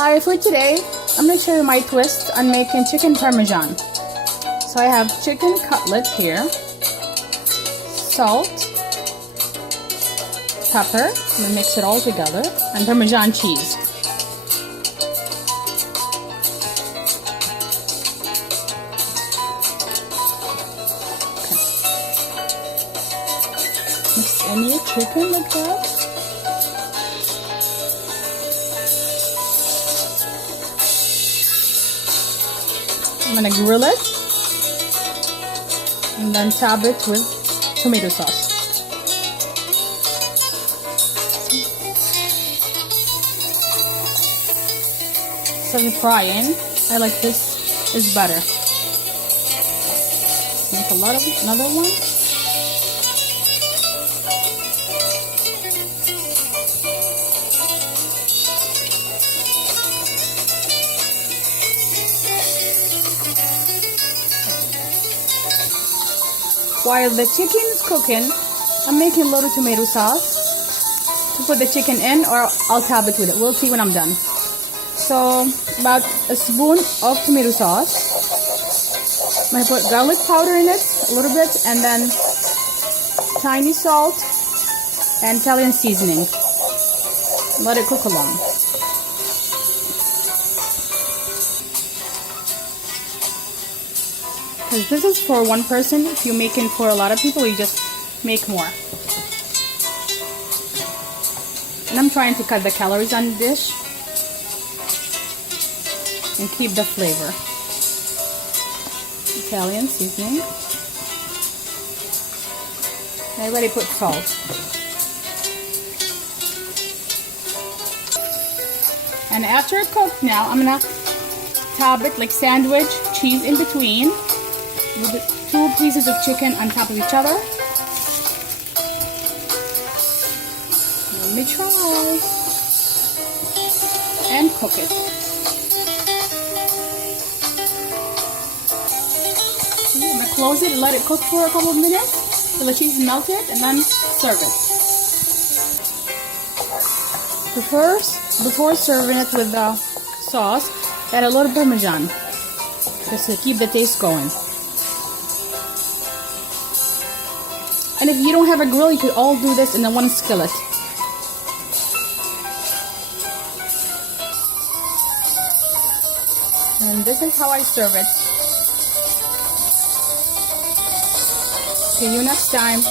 Hi, for today, I'm going to show you my twist on making chicken parmesan. So I have chicken cutlet here, salt, pepper, I'm going to mix it all together, and parmesan cheese. Okay. Mix in your chicken like that. I'm gonna grill it and then tab it with tomato sauce. So the frying, I like this is better. Make another one. While the chicken is cooking, I'm making a little tomato sauce to put the chicken in, or I'll tab it with it. We'll see when I'm done. So about a spoon of tomato sauce. I put garlic powder in it a little bit, and then tiny salt and Italian seasoning. Let it cook along. Because this is for one person. If you're making for a lot of people, you just make more. And I'm trying to cut the calories on the dish and keep the flavor. Italian seasoning. I already put salt. And after it cooked now, I'm gonna tab it like sandwich, cheese in between, with the 2 pieces of chicken on top of each other. Let me try. And cook it. I'm gonna close it and let it cook for a couple of minutes till the cheese is melted, and then serve it. Before serving it with the sauce, add a little parmesan just to keep the taste going. And if you don't have a grill, you could all do this in the one skillet. And this is how I serve it. See you next time.